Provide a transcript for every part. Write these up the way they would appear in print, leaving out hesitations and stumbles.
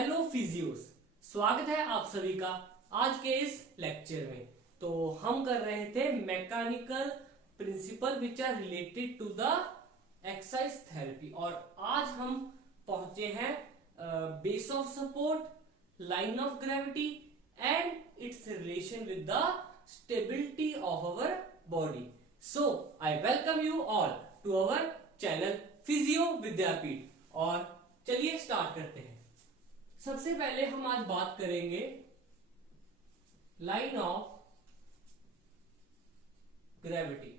Hello physios, स्वागत है आप सभी का आज के इस लेक्चर में। तो हम कर रहे थे mechanical principle which are related to the exercise therapy और आज हम पहुंचे हैं base of support, line of gravity and its relation with the stability of our body. So I welcome you all to our channel physio Vidyapeeth और चलिए start करते हैं। सबसे पहले हम आज बात करेंगे लाइन ऑफ ग्रेविटी।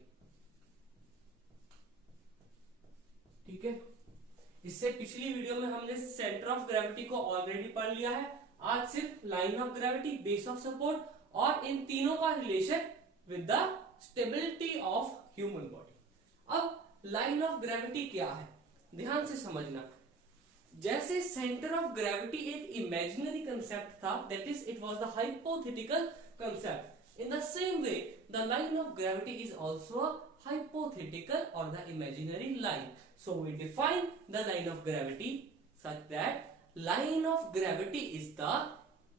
ठीक है, इससे पिछली वीडियो में हमने सेंटर ऑफ ग्रेविटी को ऑलरेडी पढ़ लिया है। आज सिर्फ line of gravity, base of support और इन तीनों का relation with the stability of human body. अब लाइन ऑफ ग्रेविटी क्या है, ध्यान से समझना। जैसे सेंटर ऑफ ग्रेविटी एक इमेजिनरी कंसेप्ट था, that is it was the hypothetical concept. In the same way the line of gravity is also a hypothetical or the imaginary line. So we define the line of gravity such that line of gravity is the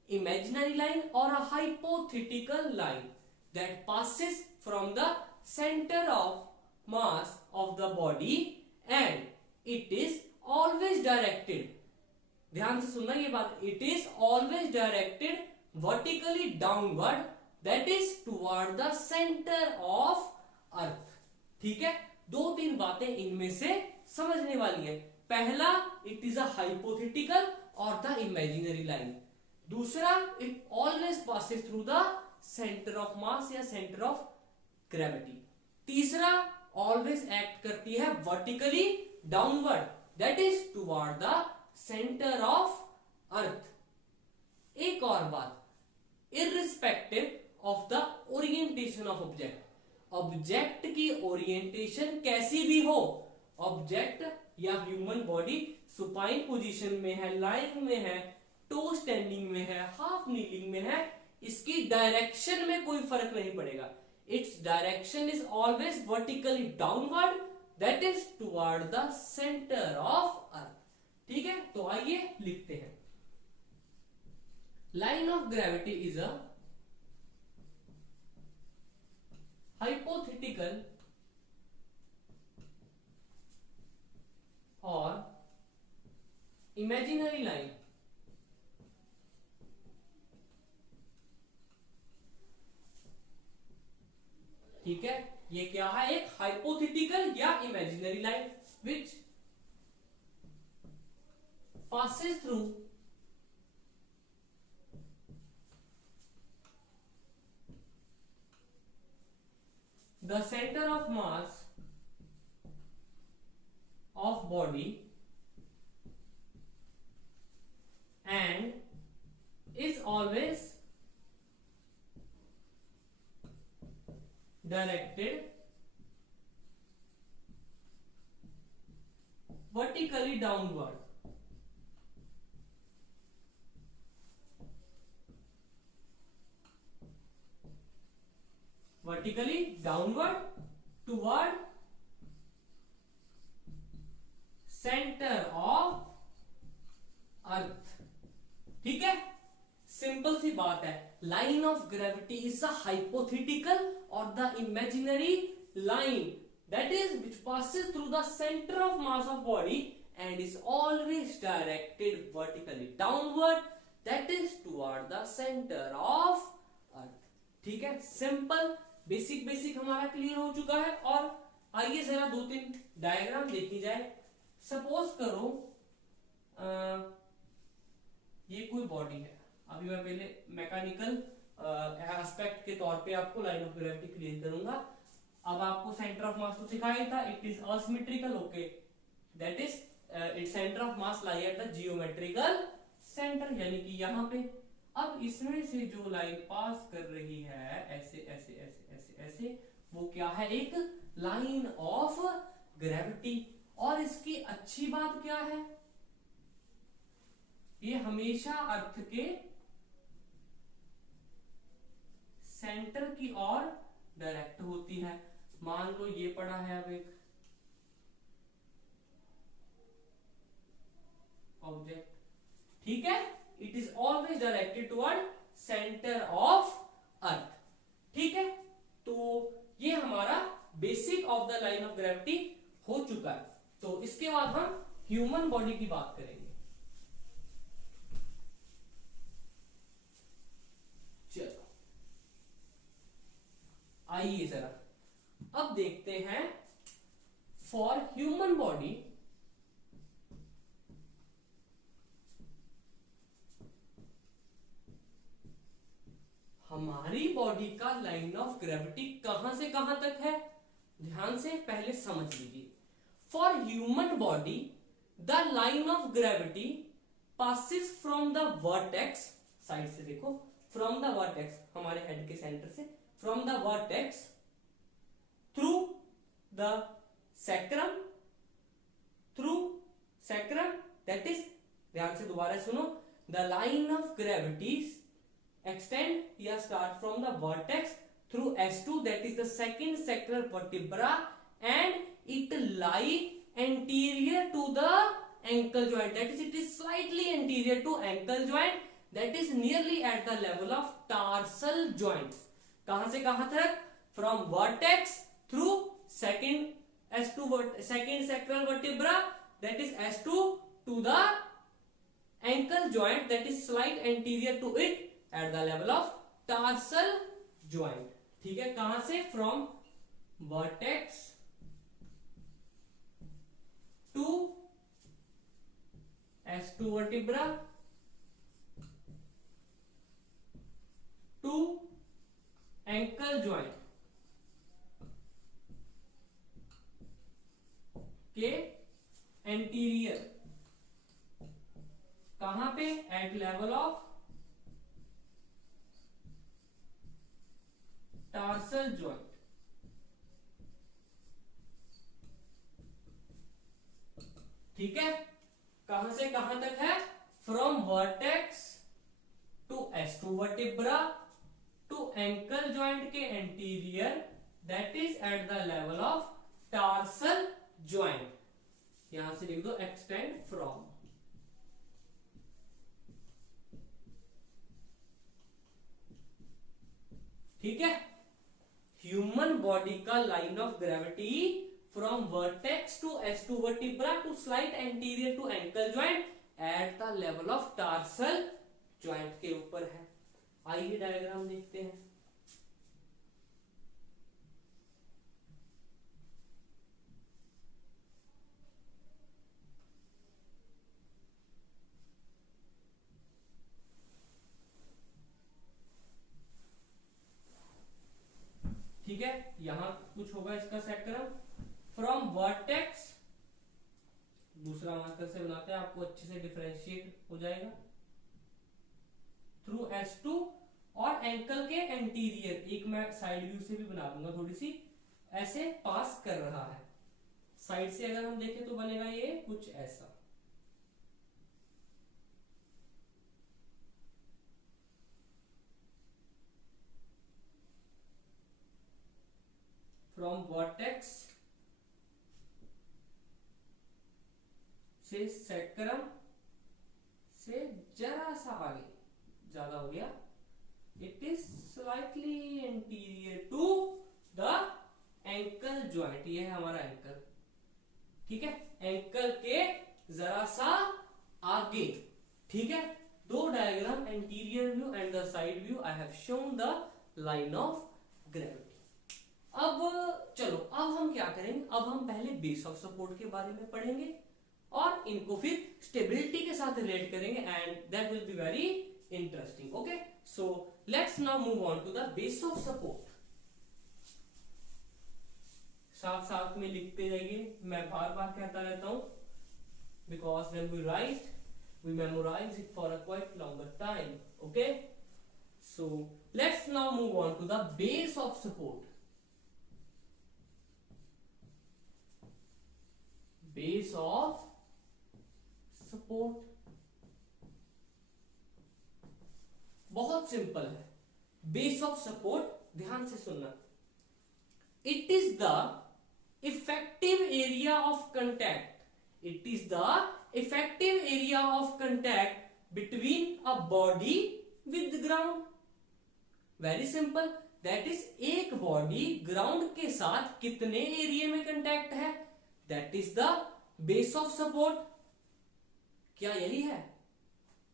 imaginary line or a hypothetical line that passes from the center of mass of the body and it is always directed, ध्यान से सुनना ये बात, it is always directed vertically downward, that is toward the center of earth. ठीक है, दो तीन बातें इनमें से समझने वाली है। पहला, इट इज अ हाइपोथेटिकल और द इमेजिनरी लाइन। दूसरा, it always passes through the centre of मास या सेंटर ऑफ ग्रेविटी। तीसरा, ऑलवेज एक्ट करती है vertically downward, that is toward the centre of earth. एक और बात, irrespective of the orientation of object, object की orientation कैसी भी हो, ऑब्जेक्ट या ह्यूमन बॉडी सुपाइन पोजीशन में है, लाइन में है, टो स्टैंडिंग में है, हाफ नीलिंग में है, इसकी डायरेक्शन में कोई फर्क नहीं पड़ेगा। Its direction is always vertically downward, that is toward the centre of earth. ठीक है, तो आइए लिखते हैं। Line of gravity is a hypothetical or imaginary line ठीक है, ये क्या है, एक हाइपोथेटिकल या imaginary line which passes through the center of mass of body and is always directed vertically downward, vertically downward toward center of earth. ठीक है, simple सी बात है। Line of gravity is a hypothetical और the imaginary line that is which passes through the center of mass of body and is always directed vertically downward, that is toward the center of earth। ठीक है, simple basic हमारा clear हो चुका है। और आइए जरा दो तीन डायग्राम देखी जाए। सपोज करो ये कोई बॉडी है। अभी मैं पहले मैकेनिकल एस्पेक्ट के तौर पे आपको लाइन ऑफ ग्रेविटी क्लियर करूंगा। अब आपको सेंटर ऑफ मास तो सिखाया था, it is asymmetrical, okay, that is its centre of mass lie at the geometrical centre, यानी कि यहाँ पे। अब इसमें से जो लाइन पास कर रही है ऐसे ऐसे ऐसे ऐसे ऐसे, वो क्या है, एक लाइन ऑफ ग्रेविटी। और इसकी अच्छी बात क्या है, ये हमेशा अर्थ के सेंटर की ओर डायरेक्ट होती है। मान लो ये पड़ा है अब एक ऑब्जेक्ट, ठीक है, it is always directed toward centre of earth. ठीक है, तो ये हमारा basic of the line of gravity हो चुका है। तो इसके बाद हम ह्यूमन बॉडी की बात करेंगे। चलो आइए जरा अब देखते हैं फॉर ह्यूमन बॉडी हमारी बॉडी का लाइन ऑफ ग्रेविटी कहां से कहां तक है, ध्यान से पहले समझ लीजिए। For human body the line of gravity passes from the vertex, side से देखो, फ्रॉम द वर्टेक्स हमारे हेड के सेंटर से, from the vertex through the sacrum, through sacrum, that is, ध्यान से दोबारा सुनो, the line of gravity extend या start from the vertex through S2, that is the second sacral vertebra, and it lie anterior to the ankle joint, that is it is slightly anterior to ankle joint, that is nearly at the level of tarsal joints। कहां से कहां तक, from vertex through second S2 second sacral vertebra, that is S2 to the ankle joint, that is slight anterior to it at the level of tarsal joint। ठीक है, कहां से, from vertex to S2 vertebra to ankle joint के anterior, कहां पे, at level of tarsal joint. ठीक है, कहां से कहां तक है, from vertex to S2 vertebra to ankle joint के anterior, that is at the level of tarsal joint. यहां से लिख दो एक्सटेंड फ्रॉम। ठीक है, ह्यूमन बॉडी का line of gravity from vertex to S2 vertebra to slight anterior to ankle joint at the level of tarsal joint के ऊपर है। आइए डायग्राम देखते हैं। ठीक है, यहां कुछ होगा इसका सैक्रम, फ्रॉम वर्टेक्स, दूसरा मार्कर से बनाते हैं, आपको अच्छे से डिफरेंशिएट हो जाएगा, थ्रू S2 और एंकल के एंटीरियर, एक मैं साइड व्यू से भी बना दूंगा, थोड़ी सी ऐसे पास कर रहा है। साइड से अगर हम देखें तो बनेगा ये कुछ ऐसा। फ्रॉम वर्टेक्स से सैक्रम से जरा सा आगे, ज्यादा हो गया, it is slightly anterior to the ankle joint, ये है हमारा एंकल। ठीक है, एंकल के जरा सा आगे। ठीक है, दो diagram, anterior view and the side view, I have shown the line of gravity. अब चलो, अब हम क्या करेंगे, अब हम पहले बेस ऑफ सपोर्ट के बारे में पढ़ेंगे और इनको फिर स्टेबिलिटी के साथ रिलेट करेंगे, and that will be very interesting. Okay, so let's now move on to the base of support. साथ साथ में लिखते जाइए, मैं बार बार कहता रहता हूं, because when we write we memorize it for a quite longer time. Okay, so let's now move on to the base of support. Base of support बहुत सिंपल है। बेस ऑफ सपोर्ट, ध्यान से सुनना, it is the effective area of contact, it is the effective area of contact between a body with ground? Very simple, that is एक body ground के साथ कितने area में कंटेक्ट है, that is the base of support. क्या यही है?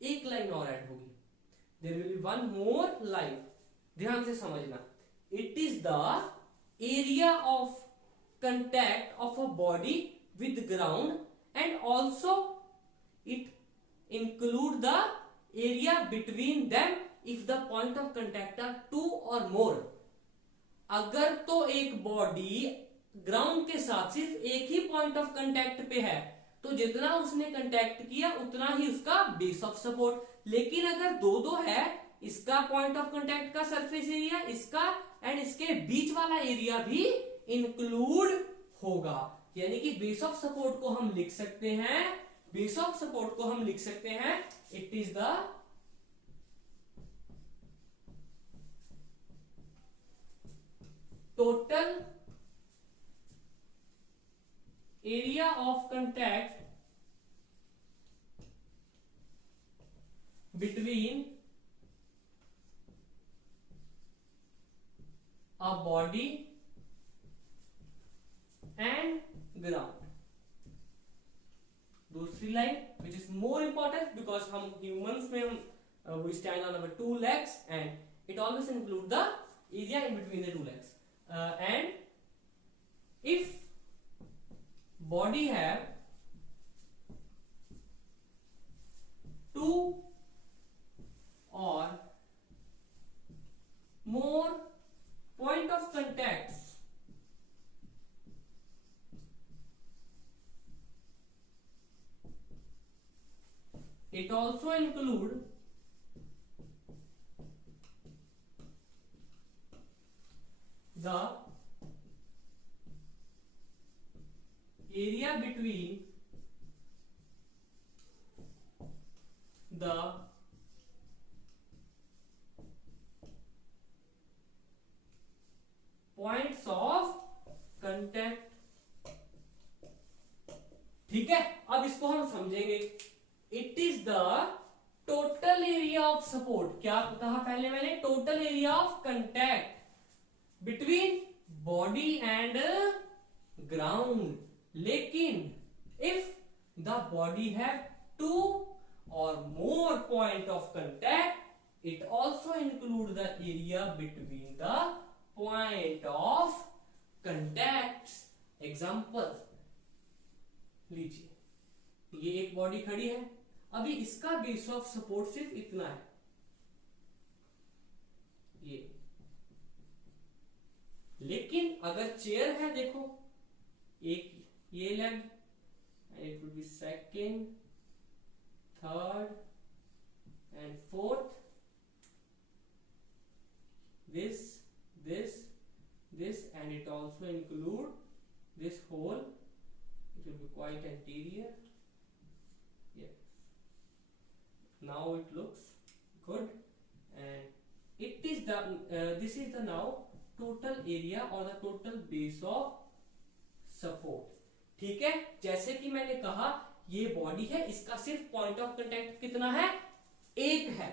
एक लाइन और ऐड होगी, there will be one more line, ध्यान से समझना। It is the area of contact of a body with ground and also it include the area between them if the point of contact are two or more। अगर तो एक body ground के साथ सिर्फ एक ही पॉइंट ऑफ कंटेक्ट पे है तो जितना उसने कंटेक्ट किया उतना ही उसका बेस ऑफ सपोर्ट। लेकिन अगर दो दो है, इसका पॉइंट ऑफ कंटेक्ट का सरफेस एरिया, इसका एंड इसके बीच वाला एरिया भी इंक्लूड होगा, यानी कि बेस ऑफ सपोर्ट को हम लिख सकते हैं, बेस ऑफ सपोर्ट को हम लिख सकते हैं, it is the total area of contact between a body and ground। दूसरी line which is more important because हम ह्यूमंस में हम we stand on our two legs and it always include the area in between the two legs and if body have two और more point of contacts it also include the area between the points of contact. ठीक है, अब इसको हम समझेंगे। It is the total area of support. क्या कहा पहले मैंने? Total area of contact between body and ground. लेकिन if the body have two और more point of contact it also include the area between the point of contact. Example लीजिए, ये एक body खड़ी है, अभी इसका बेस ऑफ सपोर्ट सिर्फ इतना है, ये। लेकिन अगर चेयर है, देखो एक ये leg and it will be second, third and fourth, this and it also include this hole, it will be quite anterior, yes, now it looks good and it is the this is the now total area or the total base of support। ठीक है, जैसे कि मैंने कहा ये body है, इसका सिर्फ पॉइंट ऑफ कंटेक्ट कितना है? एक है,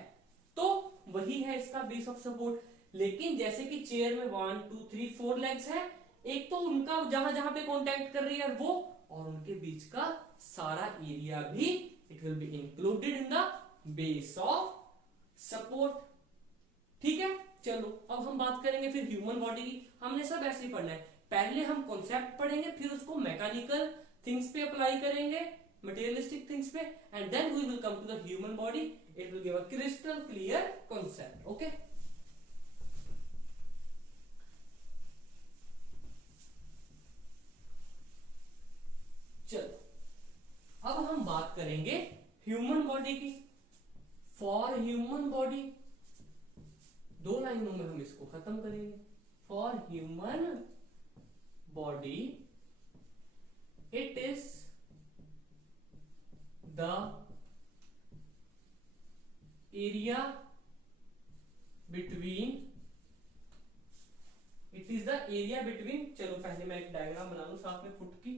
तो वही है इसका बेस ऑफ सपोर्ट। लेकिन जैसे कि चेयर में 1 2 3 4 लेग्स है, एक तो उनका जहां जहां पे कांटेक्ट कर रही है वो, और उनके बीच का सारा एरिया भी it will be included in the base of support. ठीक है, चलो अब हम बात करेंगे फिर ह्यूमन बॉडी की। हमने सब ऐसे ही पढ़ना है, पहले हम कॉन्सेप्ट पढ़ेंगे, फिर उसको मैकेनिकल थिंग्स पे अप्लाई करेंगे, मटेरियलिस्टिक थिंग्स पे, and then we will come to the human body. It will give a crystal clear concept. Okay, चलो अब हम बात करेंगे ह्यूमन बॉडी की। फॉर ह्यूमन बॉडी, दो लाइनों में हम इसको खत्म करेंगे। For human body it is the area between, it is the area between, चलो पहले मैं एक डायग्राम बना लूं साथ में फुट की।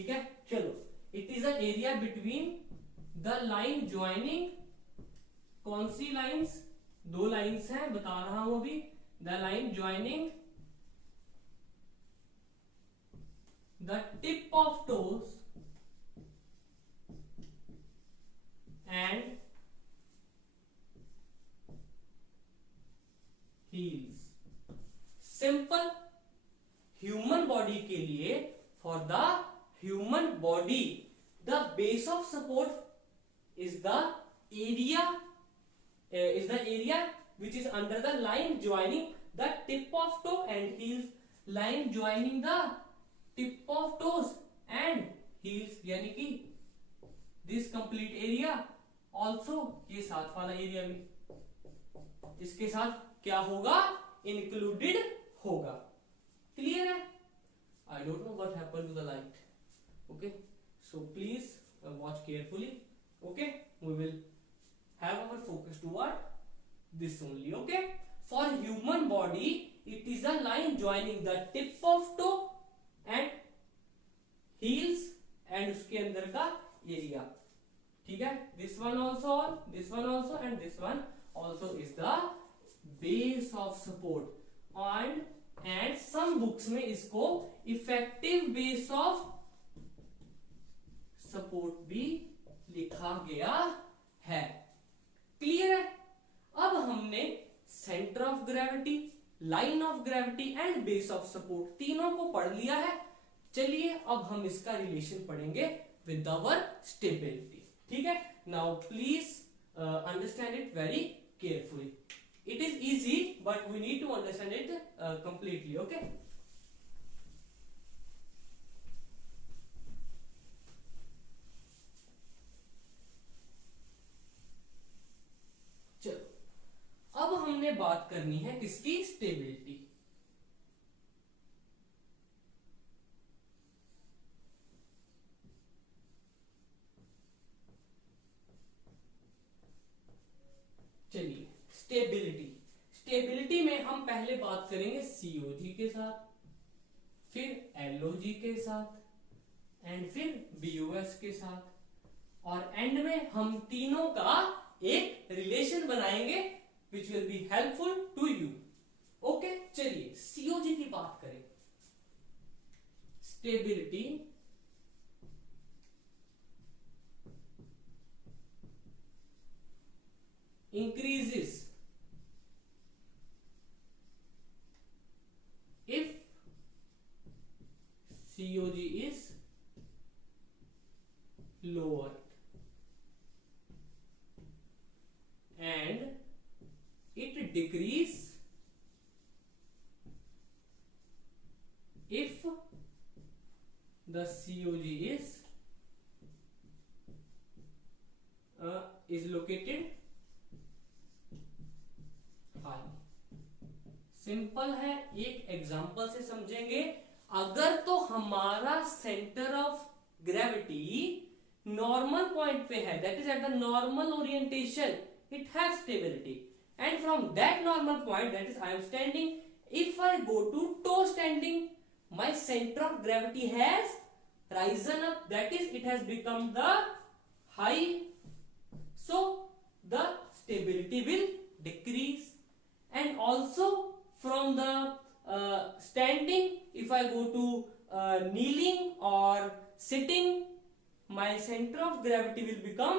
ठीक है, चलो, it is an area between the line joining, कौन सी लाइंस, दो लाइंस हैं, बता रहा हूं अभी, the line joining the tip of toes and heels. Simple, human body के लिए, for the human body the base of support is the area which is under the line joining the tip of toe and heels, line joining the tip of toes and heels, यानी कि this complete area also, ये साथ वाला area भी इसके साथ क्या होगा, इंक्लूडेड होगा। क्लियर है? I don't know what happened to the light. Okay, so please watch carefully. Okay, we will have our focus toward this only. Okay, for human body it is a line joining the tip of toe and heels and उसके अंदर का area, ठीक है, this one also and this one also is the base of support and some books में इसको effective base of support भी लिखा गया है। क्लियर है? अब हमने centre of gravity, line of gravity and base of support तीनों को पढ़ लिया है। चलिए अब हम इसका रिलेशन पढ़ेंगे विद आवर स्टेबिलिटी। ठीक है, now please understand it very carefully. It is easy but we need to understand it completely. Okay, चलो अब हमने बात करनी है किसकी, स्टेबिलिटी। चलिए स्टेबिलिटी में हम पहले बात करेंगे सीओजी के साथ, फिर एलओजी के साथ एंड फिर बीओएस के साथ, और एंड में हम तीनों का एक रिलेशन बनाएंगे which will be helpful to you. Okay, चलिए सीओजी की बात करें। Stability increases if COG is lower and it decrease if the COG is located high. Simple है, एक एग्जांपल से समझेंगे। अगर तो हमारा centre of gravity normal point पे है, that is at the normal orientation, it have stability, and from that normal point, that is I am standing, if I go to toe standing, my centre of gravity has risen up, that is it has become the high, so the stability will decrease, and also from the standing, if I go to kneeling or sitting, my center of gravity will become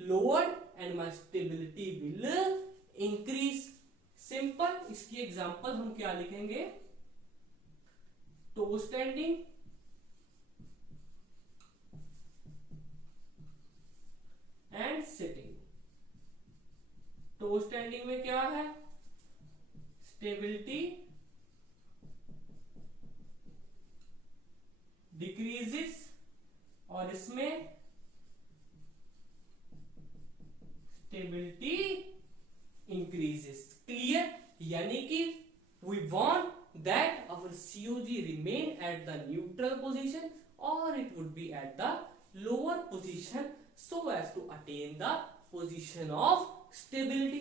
lowered and my stability will increase. Simple, इसकी example हम क्या लिखेंगे, toe standing and sitting। Toe standing में क्या है, stability decreases, और इसमें stability increases. Clear? यानी कि we want that our COG remain at the neutral position और it would be at the lower position so as to attain the position of stability.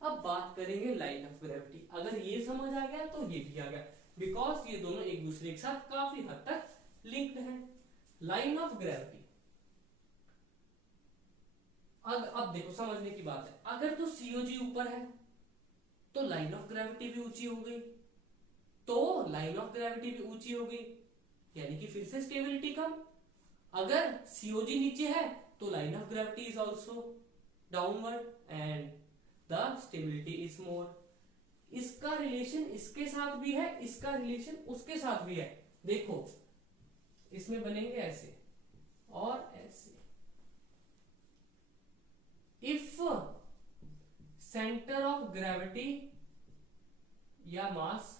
अब बात करेंगे लाइन ऑफ ग्रेविटी। अगर ये समझ आ गया तो ये भी आ गया, बिकॉज ये दोनों एक दूसरे के साथ काफी हद तक लिंक्ड हैं। लाइन ऑफ ग्रेविटी, अब देखो समझने की बात है, अगर तो सीओजी ऊपर है तो लाइन ऑफ ग्रेविटी भी ऊंची हो गई, तो लाइन ऑफ ग्रेविटी भी ऊंची हो गई, यानी कि फिर से स्टेबिलिटी कम। अगर सीओजी नीचे है तो line of gravity is also downward and the stability is more. इसका रिलेशन इसके साथ भी है, इसका रिलेशन उसके साथ भी है। देखो इसमें बनेंगे ऐसे और ऐसे। इफ सेंटर ऑफ ग्रेविटी या मास,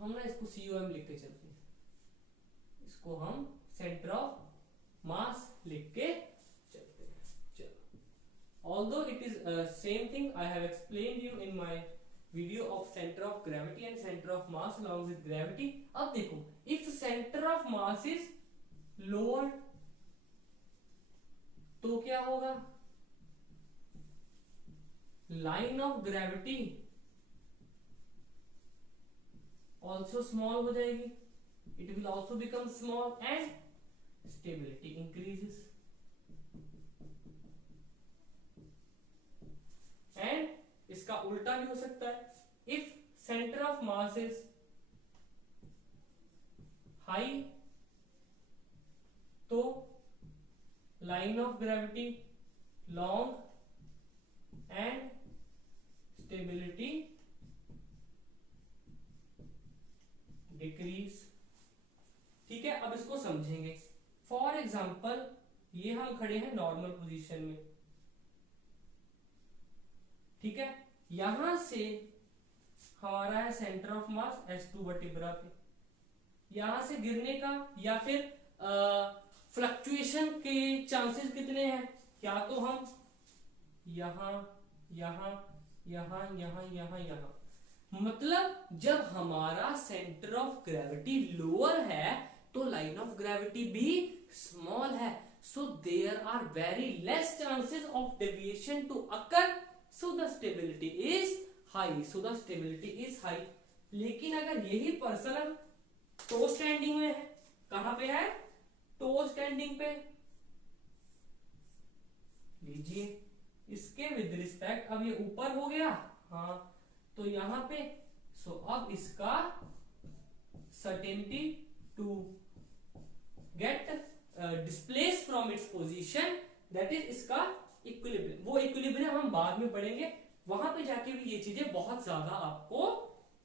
हम ना इसको सीओएम लिख के चलते हैं, इसको हम सेंटर ऑफ मास लिख के चलते हैं। चलो, although it is same thing I have explained you in my video of center of gravity and center of mass along with gravity। अब देखो, if center of mass is lower तो क्या होगा, line of gravity also small हो जाएगी, it will also become small and stability increases, and इसका उल्टा भी हो सकता है। if center of mass is high तो line of gravity long and stability decrease. ठीक है, अब इसको समझेंगे। फॉर एग्जाम्पल ये हम खड़े हैं नॉर्मल पोजीशन में, ठीक है, यहां से हमारा है centre of mass S2 vertebra पे, यहां से गिरने का या फिर फ्लक्चुएशन के चांसेस कितने हैं, या तो हम यहां यहां यहां यहां यहां यहां, मतलब जब हमारा सेंटर ऑफ ग्रेविटी लोअर है तो लाइन ऑफ ग्रेविटी भी स्मॉल है, so there are very less chances of deviation to occur, so the stability is high, so the stability is high. लेकिन अगर यही पर्सन टो स्टैंडिंग में है, कहां पे है, टो स्टैंडिंग पे, लीजिए इसके विद रिस्पेक्ट, अब ये ऊपर हो गया, हाँ, तो यहां पे सो अब इसका certainty to get displace from its position, that is इसका इक्विलिब्रियम। वो इक्विलिब्रियम हम बाद में पढ़ेंगे, वहां पे जाके भी ये चीजें बहुत ज्यादा आपको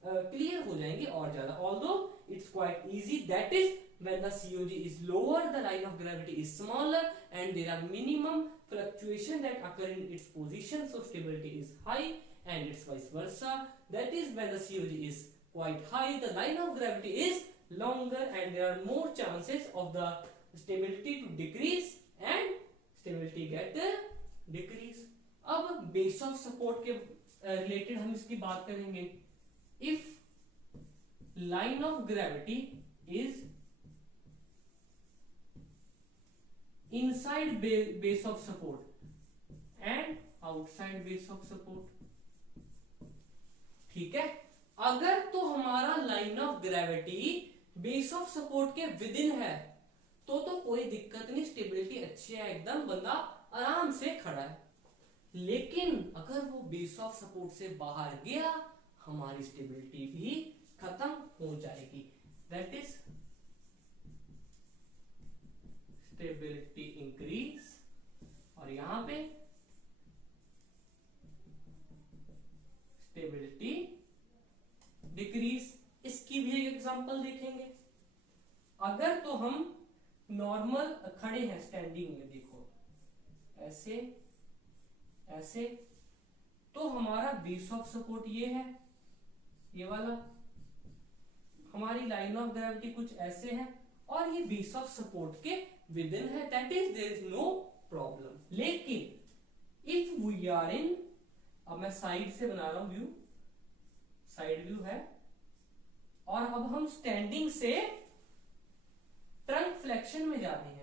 क्लियर हो जाएंगी और ज्यादा। Although it's quite easy, that is when the COG is lower the line of gravity is smaller and there are minimum fluctuation that occur in its position, so stability is high, and it's vice versa, that is when the COG is quite high the line of gravity is longer and there are more chances of the stability to decrease and stability get decrease। अब base of support के related हम इसकी बात करेंगे। if line of gravity is inside base of support and outside base of support, ठीक है, अगर तो हमारा line of gravity base of support के विद इन है तो कोई दिक्कत नहीं, स्टेबिलिटी अच्छी है, एकदम बंदा आराम से खड़ा है। लेकिन अगर वो बेस ऑफ सपोर्ट से बाहर गया, हमारी स्टेबिलिटी भी खत्म हो जाएगी, दैट इज स्टेबिलिटी इंक्रीज, और यहां पे स्टेबिलिटी डिक्रीज। इसकी भी एक एग्जांपल देखेंगे। अगर तो हम नॉर्मल खड़े हैं स्टैंडिंग में, देखो ऐसे ऐसे, तो हमारा बेस ऑफ सपोर्ट ये है, ये वाला, हमारी लाइन ऑफ ग्रेविटी कुछ ऐसे है और ये बेस ऑफ सपोर्ट के विद इन है, that is there is no problem. लेकिन इफ वी आर इन, अब मैं साइड से बना रहा हूं व्यू, साइड व्यू है, और अब हम स्टैंडिंग से ट्रंक फ्लेक्शन में जा रहे हैं,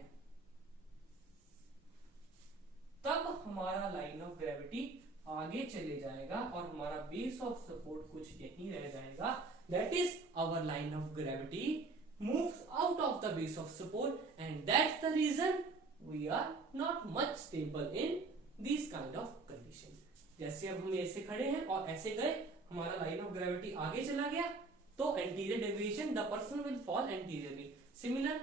तब हमारा लाइन ऑफ ग्रेविटी आगे चले जाएगा और हमारा बेस ऑफ सपोर्ट कुछ यहीं रह जाएगा, that is our line of gravity moves out of the base of support, and that's the reason we are not much stable in these kind of condition. जैसे अब हम ऐसे खड़े हैं और ऐसे गए, हमारा लाइन ऑफ ग्रेविटी आगे चला गया, तो anterior deviation the person will fall anteriorly. Similar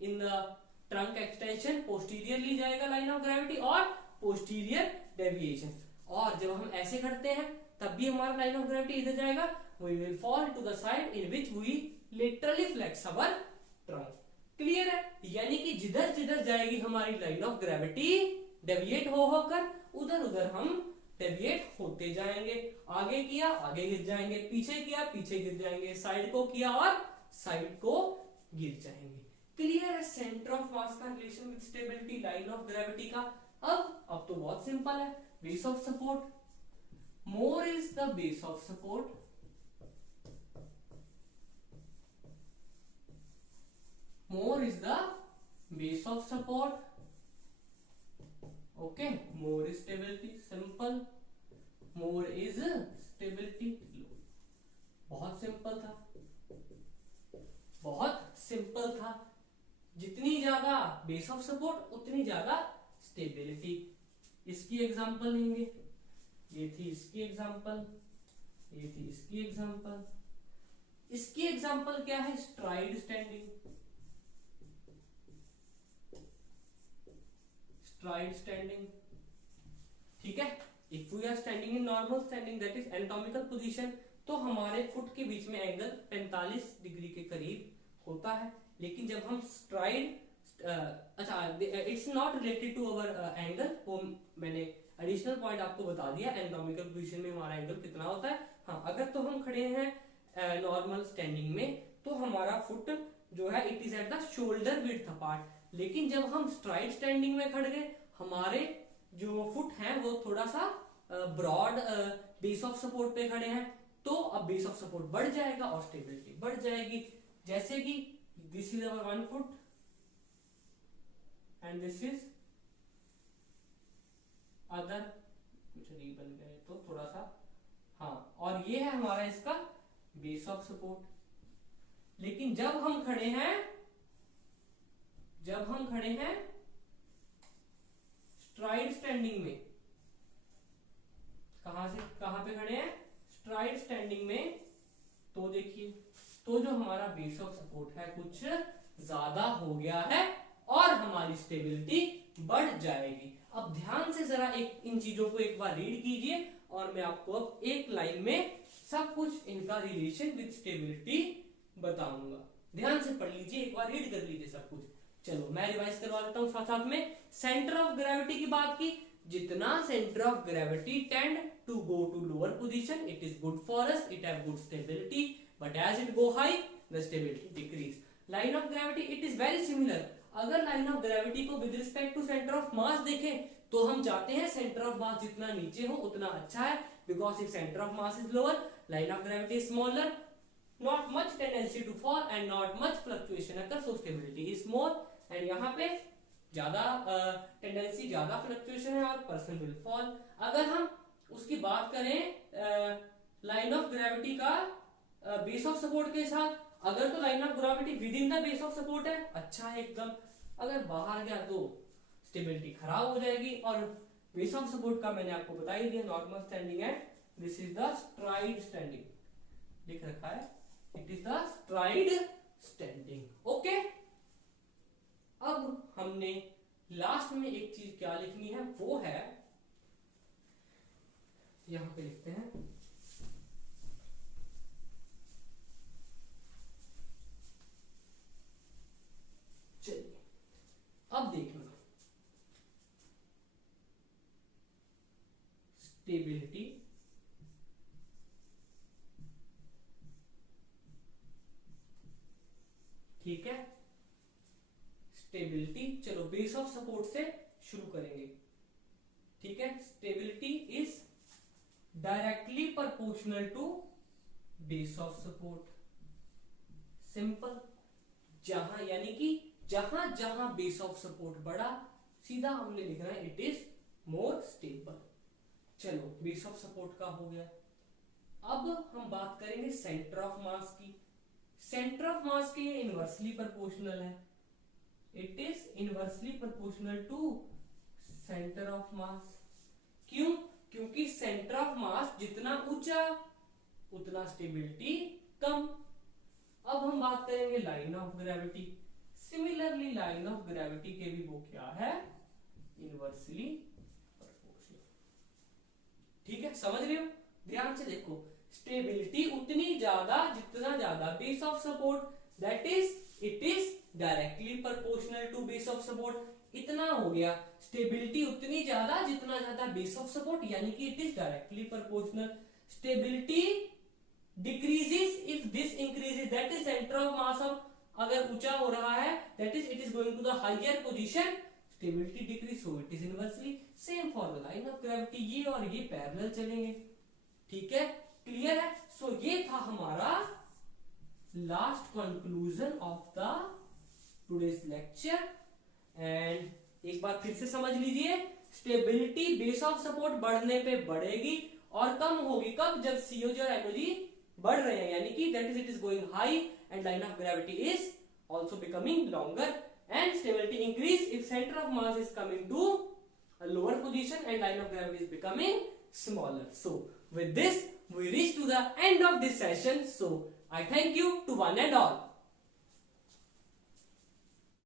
in the trunk extension posteriorly जाएगा लाइन ऑफ ग्रेविटी और पोस्टीरियर डेविएशन. और जब हम ऐसे करते हैं तब भी हमारा लाइन ऑफ ग्रेविटी इधर जाएगा, we will fall to the side in which we literally flex our trunk. Clear है? यानी कि जिधर जिधर जाएगी हमारी लाइन ऑफ ग्रेविटी डेविएट हो होकर उधर उधर हम डेविएट होते जाएंगे. आगे किया आगे गिर जाएंगे, पीछे किया पीछे गिर जाएंगे, साइड को किया और साइड को गिर जाएंगे. क्लियर है सेंटर ऑफ मास का relation with stability line of gravity का. अब तो बहुत सिंपल है. Base of support, more is the base of support, more is the base of support. Okay, more is stability. Simple. More is stability. बहुत simple था, बहुत simple था. जितनी ज्यादा बेस ऑफ सपोर्ट उतनी ज्यादा स्टेबिलिटी. इसकी एग्जांपल लेंगे. ये थी इसकी एग्जांपल, ये थी इसकी एग्जांपल. इसकी एग्जांपल क्या है? Stride standing. Stride standing. ठीक है. If we are standing in normal standing that is anatomical position, तो हमारे फुट के बीच में एंगल 45 डिग्री के करीब होता है. लेकिन जब हम स्ट्राइड, अच्छा it's not related to our angle, वो मैंने एडिशनल पॉइंट आपको बता दिया. एनाटॉमिकल पोजीशन में हमारा एंगल कितना होता है. हाँ, अगर तो हम खड़े हैं नॉर्मल स्टैंडिंग में तो हमारा फुट जो है it is at the shoulder width apart. लेकिन जब हम स्ट्राइड स्टैंडिंग में खड़ गए, हमारे जो फुट हैं वो थोड़ा सा ब्रॉड बेस ऑफ सपोर्ट पे खड़े हैं, तो अब बेस ऑफ सपोर्ट बढ़ जाएगा और स्टेबिलिटी बढ़ जाएगी. जैसे कि this is our one foot and this is other. कुछ री बन गए तो थोड़ा सा, हाँ, और ये है हमारा इसका बेस ऑफ सपोर्ट. लेकिन जब हम खड़े हैं स्ट्राइड स्टैंडिंग में, कहां पे खड़े हैं? स्ट्राइड स्टैंडिंग में. तो देखिए, तो जो हमारा बेस ऑफ सपोर्ट है कुछ ज्यादा हो गया है और हमारी स्टेबिलिटी बढ़ जाएगी. अब ध्यान से जरा इन चीजों को एक बार रीड कीजिए और मैं आपको अब एक लाइन में सब कुछ इनका रिलेशन विद स्टेबिलिटी बताऊंगा. ध्यान से पढ़ लीजिए, एक बार रीड कर लीजिए सब कुछ. चलो मैं रिवाइज करवा देता हूं साथ साथ में. सेंटर ऑफ ग्रेविटी की बात की. जितना centre of gravity tend to go to lower position, it is good for us, it have good stability, but as it go high the stability decrease. Line of gravity it is very similar. अगर line of gravity को with respect to centre of mass देखें तो हम चाहते हैं centre of मास जितना नीचे हो उतना अच्छा है, because if centre of mass is lower, line of gravity is smaller, not much tendency to fall and not much fluctuation occurs, so stability is more. and यहाँ पे ज्यादा टेंडेंसी, ज्यादा फ्लक्चुएशन है और पर्सन विल फॉल. अगर हम उसकी बात करें लाइन ऑफ ग्रेविटी का बेस ऑफ सपोर्ट के साथ, अगर तो line of gravity with in the base of support है, अच्छा है एकदम. अगर बाहर गया तो स्टेबिलिटी खराब हो जाएगी. और बेस ऑफ सपोर्ट का मैंने आपको बता ही दिया, नॉर्मल स्टैंडिंग है, this is the STRIDE standing, लिख रखा है, it is the STRIDE standing. Okay. अब हमने लास्ट में एक चीज क्या लिखनी है, वो है यहां पे लिखते हैं, चलिए अब देखना, स्टेबिलिटी, ठीक है, स्टेबिलिटी. चलो बेस ऑफ सपोर्ट से शुरू करेंगे. ठीक है. Stability is directly proportional to base of support. Simple. जहां यानी कि जहां जहां बेस ऑफ सपोर्ट बढ़ा, सीधा हमने लिखना है इट इज मोर स्टेबल. चलो बेस ऑफ सपोर्ट का हो गया. अब हम बात करेंगे सेंटर ऑफ मास की. सेंटर ऑफ मास के इनवर्सली प्रोपोर्शनल है, it is inversely proportional to centre of mass. क्यों? क्योंकि सेंटर ऑफ मास जितना ऊंचा उतना स्टेबिलिटी कम। अब हम बात करेंगे line of gravity. Similarly line of gravity के भी वो क्या है, इनवर्सली प्रोपोर्शनल। ठीक है, समझ रहे हो? ध्यान से देखो, स्टेबिलिटी उतनी ज्यादा जितना ज्यादा base of support, that is it is directly proportional to base of support. इतना हो गया, स्टेबिलिटी उतनी ज्यादा जितना ज्यादा बेस ऑफ सपोर्ट, यानी कि it is directly proportional. Stability decreases if this increases, that is centre of mass of अगर ऊंचा हो रहा है, that is it is going to the higher position, stability decrease, so it is inversely. Same for the line of gravity, ये और ये parallel चलेंगे। ठीक है, क्लियर है? सो ये था हमारा last conclusion of the today's lecture. And एक बार फिर से समझ लीजिए, स्टेबिलिटी बेस ऑफ सपोर्ट बढ़ने पे बढ़ेगी और कम होगी कब, जब सीओजी और एनर्जी बढ़ रहे हैं, यानी कि that is it is going high and line of gravity is also becoming longer, and stability increase if center of mass is coming to a lower position and line of gravity is becoming smaller. So with this we reach to the end of this session. So I thank you to one and all.